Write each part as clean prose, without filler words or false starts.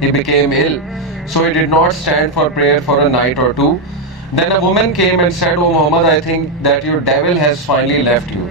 he became ill, so he did not stand for prayer for a night or two. Then a woman came and said, "Oh Muhammad, I think that your devil has finally left you."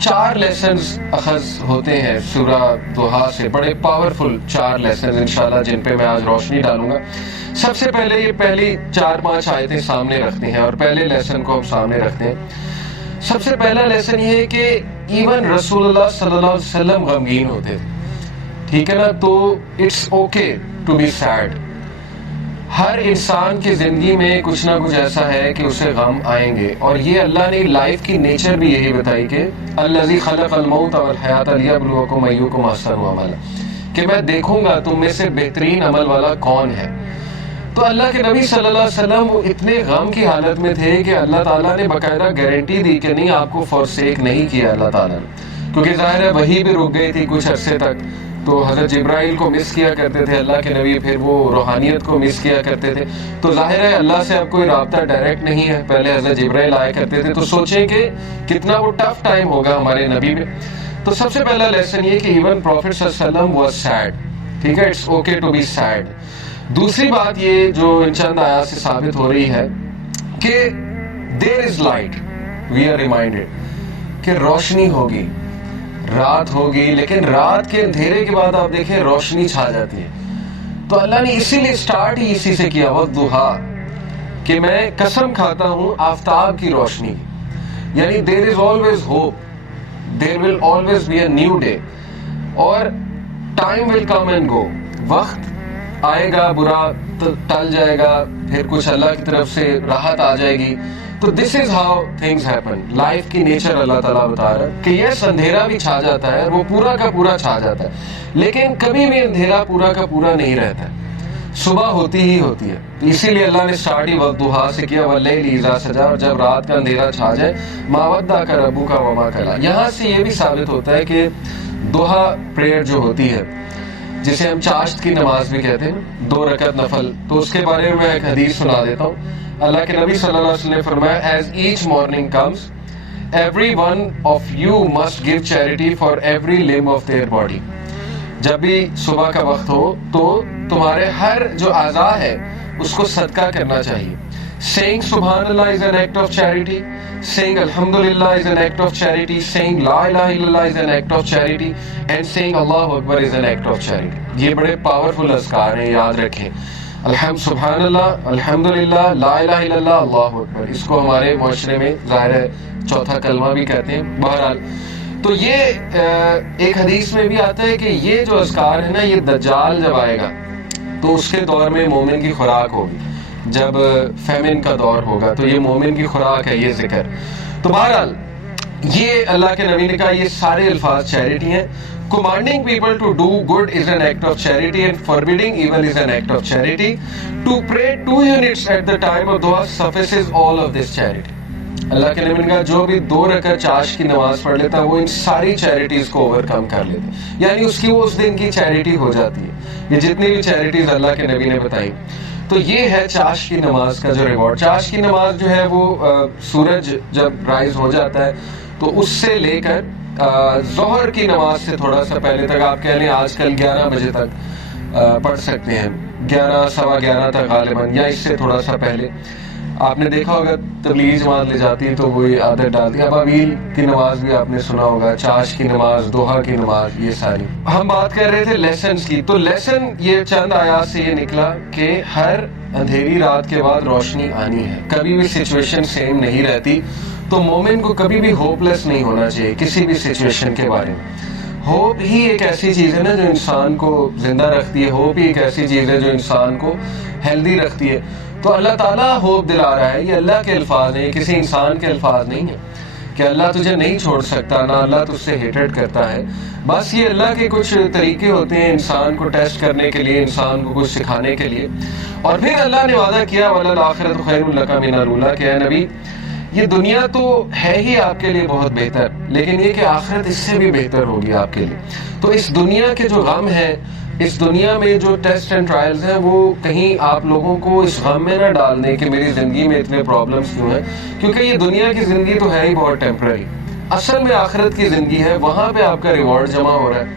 4 lessons اخذ ہوتے ہیں سورہ ضحیٰ سے، بڑے powerful 4 lessons انشاءاللہ جن پہ میں آج روشنی ڈالوں گا۔ سب سے پہلے یہ پہلی 4-5 آیتیں سامنے رکھتے ہیں اور پہلے لیسن کو ہم سامنے رکھتے ہیں۔ سب سے پہلا لیسن یہ ہے کہ ایون رسول اللہ صلی اللہ علیہ وسلم غمگین ہوتے تھے، ٹھیک ہے نا؟ تو it's okay to be sad. ہر انسان کی زندگی میں کچھ نہ کچھ ایسا ہے کہ اسے غم آئیں گے، اور یہ اللہ نے لائف کی نیچر بھی یہی بتائی کہ الذی خلق الموت والحیات لیبلوکم ایکم احسن عملا، کہ میں دیکھوں گا تم میں سے بہترین عمل والا کون ہے۔ تو اللہ کے نبی صلی اللہ علیہ وسلم وہ اتنے غم کی حالت میں تھے کہ اللہ تعالیٰ نے باقاعدہ گارنٹی دی کہ نہیں، آپ کو فورسیک نہیں کیا اللہ تعالیٰ نے، کیونکہ ظاہر ہے وہی بھی رک گئی تھی کچھ عرصے تک، تو حضرت جبرائیل کو مس کیا کرتے تھے اللہ کے نبی، پھر وہ روحانیت کو مس کیا کرتے تھے، تو ظاہر ہے اللہ سے اب کوئی رابطہ ڈائریکٹ نہیں ہے، پہلے حضرت جبرائیل آیا کرتے تھے، تو سوچیں کہ کتنا وہ ٹف ٹائم ہوگا ہمارے نبی میں۔ تو سب سے پہلا لیسن یہ کہ ایون پروفٹ صلی اللہ علیہ وسلم واز سیڈ، ٹھیک ہے، it's okay to be said. دوسری بات یہ جو ان چند آیات سے ثابت ہو رہی ہے کہ there is light, we are reminded کہ روشنی ہوگی، رات ہوگی، لیکن رات کے اندھیرے کے بعد آپ دیکھیں روشنی چھا جاتی ہے۔ تو اللہ نے اسی لیے سٹارٹ ہی اسی سے کیا، والضحیٰ، کہ میں قسم کھاتا ہوں آفتاب کی روشنی کی، یعنی there is always hope, there will always be a new day, اور time will come and go, وقت آئے گا، برا ٹل جائے گا، پھر کچھ اللہ کی طرف سے راحت آ جائے گی۔ تو this is how things happen, life کی نیچر اللہ تعالیٰ بتا رہا ہے کہ یہ اندھیرا بھی چھا جاتا ہے، وہ پورا کا پورا چھا جاتا ہے، لیکن کبھی بھی اندھیرا پورا کا پورا نہیں رہتا ہے، صبح ہوتی ہی ہوتی ہے۔ تو اسی لیے اللہ نے اسٹارٹ ہی والضحیٰ سے کیا، واللیل اذا سجا، اور جب رات کا اندھیرا چھا جائے، ما ودعک ربک وما قلی۔ یہاں سے یہ بھی ثابت ہوتا ہے کہ ضحیٰ پریئر جو ہوتی ہے، جسے ہم چاشت کی نماز بھی کہتے ہیں، 2 رکعت نفل، تو اس کے بارے میں ایک حدیث سنا دیتا ہوں۔ اللہ کے نبی صلی اللہ علیہ وسلم نے فرمایا، as each morning comes every one of you must give charity for every limb of their body. جب بھی صبح کا وقت ہو تو تمہارے ہر جو اعضاء ہے اس کو صدقہ کرنا چاہیے۔ Saying Subhanallah is an act of charity, saying Alhamdulillah is an act of charity, saying La ilaha illallah is an act of charity, and saying Allahu Akbar is an act of charity۔ یہ بڑے powerful اذکار ہیں، یاد رکھیں۔ سبحاناللہ، الحمدللہ، لا الہ الا اللہ، اللہ اکبر، اس کو ہمارے معاشرے میں ظاہر ہے چوتھا کلمہ بھی کہتے ہیں۔ بہرحال تو یہ ایک حدیث میں بھی آتا ہے کہ یہ جو اذکار ہے نا، یہ دجال جب آئے گا تو اس کے دور میں مومن کی خوراک ہوگی، جب فیمن کا دور ہوگا تو یہ مومن کی خوراک ہے یہ ذکر۔ تو بہرحال یہ اللہ کے نبی نے کہا یہ سارے الفاظ چیریٹی ہیں۔ Commanding people to do good is an act of charity, and forbidding evil is an act of charity. To pray 2 units at the time of dua suffices all of this charity. اللہ کے نبی نے کہا جو بھی 2 رکعت چاشت کی نماز پڑھ لیتا ہے وہ ان ساری چیریٹیز کو اوور کم کر لیتا ہے، یعنی اس کی وہ اس دن کی چیریٹی ہو جاتی ہے۔ یہ جتنی بھی چیریٹیز اللہ کے نبی نے بتائی، تو یہ ہے چاشت کی نماز کا جو ریوارڈ۔ چاشت کی نماز جو ہے وہ سورج جب رائز ہو جاتا ہے تو اس سے لے کر ظہر کی نماز سے تھوڑا سا پہلے تک، آپ کہہ لیں آج کل 11 بجے تک پڑھ سکتے ہیں، 11 سوا 11 تک غالباً، یا اس سے تھوڑا سا پہلے۔ آپ نے دیکھا ہوگا تبلیغ جماعت لے جاتی ہے تو وہی عادت ڈالتی ہے۔ ابابیل کی نماز بھی آپ نے سنا ہوگا، چاشت کی نماز، ضحیٰ کی نماز، یہ ساری۔ ہم بات کر رہے تھے لیسنز کی، تو لیسن یہ چند آیات سے یہ نکلا کہ ہر اندھیری رات کے بعد روشنی آنی ہے، کبھی بھی سچویشن سیم نہیں رہتی، تو مومن کو کبھی بھی ہوپ لیس نہیں ہونا چاہیے کسی بھی سچویشن کے بارے میں۔ ہوپ ہی ایک ایسی چیز ہے نا جو انسان کو زندہ رکھتی ہے، ہوپ ہی ایک ایسی چیز ہے جو انسان کو ہیلدی رکھتی ہے۔ تو اللہ تعالیٰ ہوپ دلا رہا ہے، یہ اللہ کے الفاظ ہیں، یہ کسی انسان کے الفاظ نہیں ہیں کہ اللہ تجھے نہیں چھوڑ سکتا، نہ اللہ تجھ سے ہیٹڈ کرتا ہے۔ بس یہ اللہ کے کچھ طریقے ہوتے ہیں انسان کو ٹیسٹ کرنے کے لیے، انسان کو کچھ سکھانے کے لیے۔ اور پھر اللہ نے وعدہ کیا وَلَلْآخِرَةُ خَيْرٌ لَكَ مِنَ الْأُولَىٰ، کہ اے نبی یہ دنیا تو ہے ہی آپ کے لیے بہت بہتر، لیکن یہ کہ آخرت اس سے بھی بہتر ہوگی آپ کے لیے۔ تو اس دنیا کے جو غم ہے، اس دنیا میں جو ٹیسٹ اینڈ ٹرائلز ہیں، وہ کہیں آپ لوگوں کو اس غم میں نہ ڈال دیں کہ میری زندگی میں اتنے پرابلمس کیوں ہیں، کیونکہ یہ دنیا کی زندگی تو ہے ہی بہت ٹیمپرری۔ اصل میں آخرت کی زندگی ہے، وہاں پہ آپ کا ریوارڈ جمع ہو رہا ہے،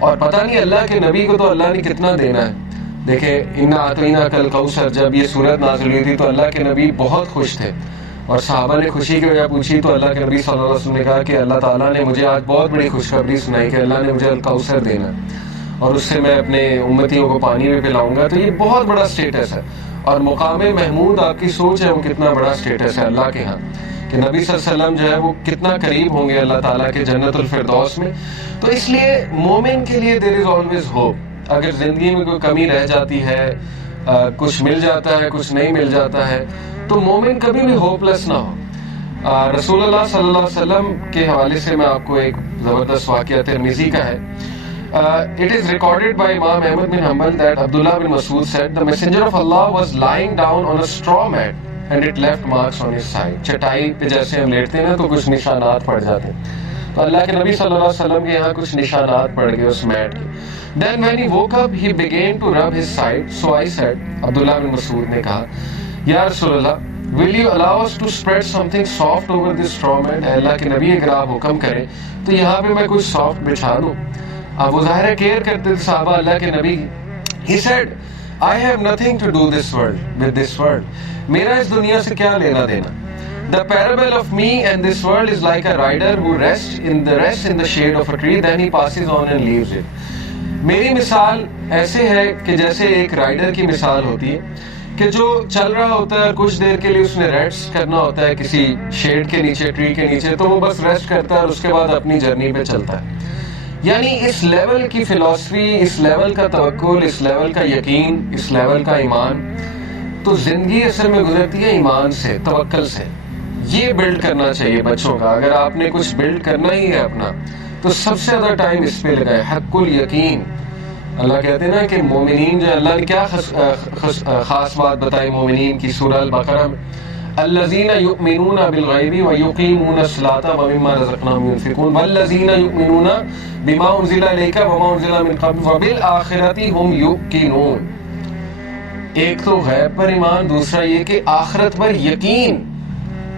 اور پتہ نہیں اللہ کے نبی کو تو اللہ نے کتنا دینا ہے۔ دیکھیں اِنَّا أَعْطَيْنَاكَ الْكَوْثَرَ، جب یہ سورت نازل ہوئی تھی تو اللہ کے نبی بہت خوش تھے، اور صحابہ نے خوشی کی وجہ پوچھی تو اللہ کے نبی صلی اللہ علیہ وسلم نے کہا کہ اللہ تعالیٰ نے مجھے آج بہت بڑی خوشخبری سنائی کہ اللہ نے مجھے الکوثر دینا اور اس سے میں اپنے امتیوں کو پانی بھی پلاؤں گا. تو یہ بہت بڑا سٹیٹس ہے, اور مقام محمود آپ کی سوچ ہے وہ کتنا بڑا سٹیٹس ہے اللہ کے ہاں, کہ نبی صلی اللہ علیہ وسلم جو ہے وہ کتنا قریب ہوں گے اللہ تعالیٰ کے جنت الفردوس میں. تو اس لیے مومن کے لیے دیر از آلویز ہوپ. اگر زندگی میں کوئی کمی رہ جاتی ہے, کچھ مل جاتا ہے کچھ نہیں مل جاتا ہے, تو مومن کبھی بھی ہوپ لیس نہ ہو. رسول اللہ صلی اللہ علیہ وسلم کے حوالے سے میں آپ کو ایک زبردست واقعہ ترمذی کا ہے. It is recorded by Imam Ahmad bin Hanbal that Abdullah bin Mas'ud said the messenger of Allah was lying down on a straw mat and it left marks on his side. چٹائی پہ جیسے ہم لیٹتے ہیں نا تو کچھ نشانات پڑ جاتے ہیں, تو اللہ کے نبی صلی اللہ علیہ وسلم کے یہاں کچھ نشانات پڑ گئے اس میٹ کے. Then when he woke up he began to rub his side. So I said, عبداللہ بن مسعود نے کہا, یا رسول اللہ, will you allow us to spread something soft over this straw mat? اے اللہ کے نبی اگر آپ حکم کریں تو یہاں پہ میں کچھ سافٹ بچھا دوں. اب وہ ظاہر کیئر کرتے تھے صحابہ اللہ کے نبی کی. He said, I have nothing to do with this world. میرا اس دنیا سے کیا لینا دینا. The parable of me and this world is like a rider who rests in the shade of a tree, then he passes on and leaves it. میری مثال ایسے ہے کہ جیسے ایک رائڈر کی مثال ہوتی ہے کہ جو چل رہا ہوتا ہے, کچھ دیر کے لیے اس نے ریسٹ کرنا ہوتا ہے کسی شیڈ کے نیچے, ٹری کے نیچے, تو وہ بس ریسٹ کرتا ہے اور اس کے بعد اپنی جرنی پہ چلتا ہے. یعنی اس لیول کی فلسفی, اس لیول کا توکل, اس لیول کا یقین, اس لیول کا ایمان. تو زندگی اصل میں گزرتی ہے ایمان سے, توکل سے. یہ بلڈ کرنا چاہیے بچوں کا. اگر آپ نے کچھ بلڈ کرنا ہی ہے اپنا تو سب سے زیادہ ٹائم اس پہ لگائے, حق الیقین. اللہ کہتے ہیں نا کہ مومنین جو اللہ نے کیا خاص بات بتائی مومنین کی سورہ البقرہ میں, الذین یؤمنون بالغیب ویقیمون الصلاۃ ومما رزقناہم ينفقون والذین یؤمنون بما انزل الیک وما انزل من قبل وبالآخرۃ هم یوقنون. ایک تو غیب پر ایمان, دوسرا یہ کہ آخرت پر یقین,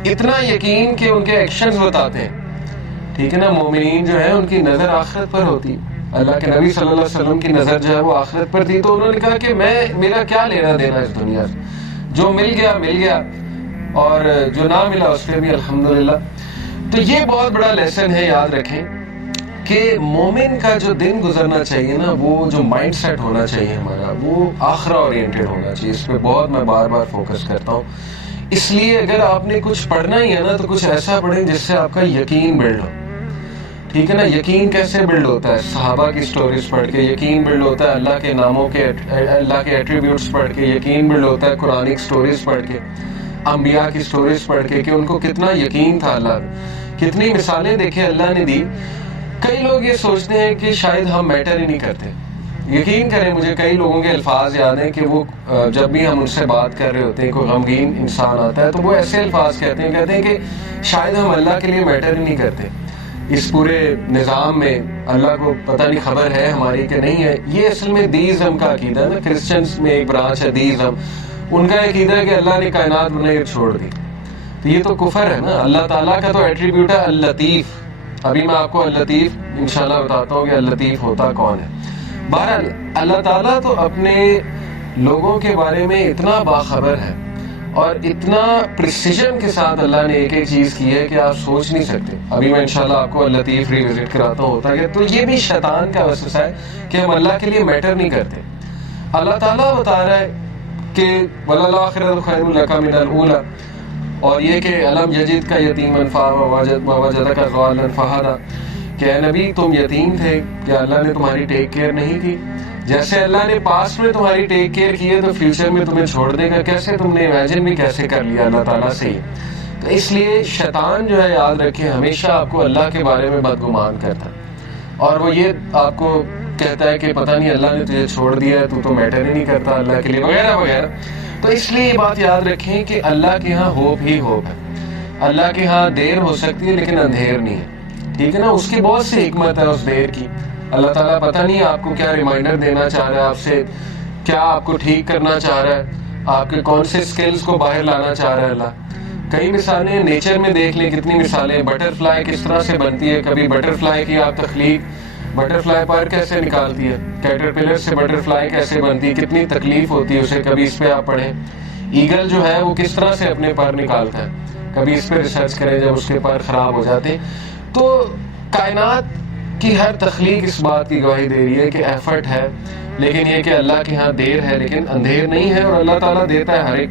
اتنا یقین کہ ان کے ایکشنز بتاتے ہیں. ٹھیک ہے نا, مومنین جو ہے ان کی نظر آخرت پر ہوتی. اللہ کے نبی صلی اللہ علیہ وسلم کی نظر جو ہے وہ آخرت پر تھی, تو انہوں نے کہا کہ میرا کیا لینا دینا اس دنیا سے, جو مل گیا مل گیا اور جو نہ ملا اس پہ بھی الحمدللہ. تو یہ بہت بڑا لیسن ہے, یاد رکھیں کہ مومن کا جو دن گزرنا چاہیے نا, وہ جو مائنڈ سیٹ ہونا چاہیے ہمارا, وہ آخرہ اورینٹڈ ہونا چاہیے. اس پہ بہت میں بار بار فوکس کرتا ہوں. اس لیے اگر آپ نے کچھ پڑھنا ہی ہے نا تو کچھ ایسا پڑھیں جس سے آپ کا یقین بلڈ ہو. ٹھیک ہے نا, یقین کیسے بلڈ ہوتا ہے؟ صحابہ کی سٹوریز پڑھ کے یقین بلڈ ہوتا ہے, اللہ کے ناموں کے, اللہ کے ایٹریبیوٹس پڑھ کے یقین بلڈ ہوتا ہے, قرآنک سٹوریز پڑھ کے, انبیاء کی سٹوریز پڑھ کے کہ ان کو کتنا یقین تھا اللہ نے, کتنی مثالیں دیکھیں اللہ نے دی. کئی لوگ یہ سوچتے ہیں کہ شاید ہم میٹر ہی نہیں کرتے. یقین کریں, مجھے کئی لوگوں کے الفاظ یاد ہیں کہ وہ جب بھی ہم ان سے بات کر رہے ہوتے ہیں, کوئی غمگین انسان آتا ہے تو وہ ایسے الفاظ کہتے ہیں کہ شاید ہم اللہ کے لیے میٹر ہی نہیں کرتے. اس پورے نظام میں اللہ کو پتہ نہیں خبر ہے ہماری کہ نہیں ہے. یہ اصل میں دیزم کا عقیدہ ہے نا. کرسچنس میں ایک برانچ ہے دیزم, ان کا عقیدہ ہے کہ اللہ نے کائنات بنائی اور چھوڑ دی. تو یہ تو کفر ہے نا. اللہ تعالیٰ کا تو ایٹریبیوٹ ہے اللطیف. ابھی میں آپ کو اللطیف انشاءاللہ بتاتا ہوں کہ اللطیف ہوتا کون ہے. بہرحال اللہ تعالیٰ تو اپنے لوگوں کے بارے میں اتنا باخبر ہے اور اتنا پریسیجن کے ساتھ اللہ نے ایک ایک چیز کی ہے کہ آپ سوچ نہیں سکتے. ابھی میں انشاءاللہ آپ کو اللطیف ریوزٹ کراتا ہوں ہوتا ہے. تو یہ بھی شیطان کا وسوسہ ہے کہ ہم اللہ کے لیے میٹر نہیں کرتے. اللہ تعالیٰ بتا رہا ہے کہ وَلَلْآخِرَةُ خَيْرٌ لَكَ مِنَ الْأُولَىٰ, اور یہ کہ أَلَمْ يَجِدْكَ يَتِيمًا وَوَجَدَكَ ضَالًّا فَهَدَىٰ, کہ اے نبی تم یتیم تھے, کیا اللہ نے تمہاری ٹیک کیئر نہیں کی؟ جیسے اللہ نے پاسٹ میں تمہاری ٹیک کیئر کی ہے تو فیوچر میں تمہیں چھوڑ دے گا. کیسے تم نے امیجن بھی کیسے کر لیا اللہ تعالیٰ سے ہی. تو اس لیے شیطان جو ہے, یاد رکھیں, ہمیشہ آپ کو اللہ کے بارے میں بدگمان کرتا ہے اور وہ یہ آپ کو کہتا ہے کہ پتہ نہیں اللہ نے تجھے چھوڑ دیا ہے, تو میٹر ہی نہیں کرتا اللہ کے لیے, وغیرہ وغیرہ. تو اس لیے یہ بات یاد رکھیں کہ اللہ کے ہاں ہوپ ہی ہوپ ہے. اللہ کے ہاں دیر ہو سکتی ہے لیکن اندھیر نہیں ہے. ٹھیک ہے نا, اس کی بہت سی حکمت ہے اس دیر کی. اللہ تعالیٰ پتہ نہیں آپ کو کیا ریمائنڈر دینا چاہ رہا ہے آپ سے, کیا آپ کو ٹھیک کرنا چاہ رہا ہے, آپ کے کون سے سکلز کو باہر لانا چاہ رہا ہے اللہ. کئی مثالیں نیچر میں دیکھ لیں, کتنی مثالیں. بٹر فلائی کس طرح سے بنتی ہے, کبھی بٹر فلائی کی آپ تخلیق, بٹر فلائی پر کیسے نکالتی ہے, کیٹر پلر سے بٹر فلائی کیسے بنتی ہے, کتنی تکلیف ہوتی ہے اسے, کبھی اس پہ آپ پڑھیں. ایگل جو ہے وہ کس طرح سے اپنے پر نکالتا ہے, کبھی اس پہ ریسرچ کریں جب اس کے پر خراب ہو جاتے. تو کائنات کی ہر تخلیق اس بات کی گواہی دے رہی ہے کہ ایفرٹ ہے، لیکن یہ کہ اللہ کے ہاں دیر ہے لیکن اندھیر نہیں ہے، اور اللہ تعالیٰ دیتا ہے ہر ایک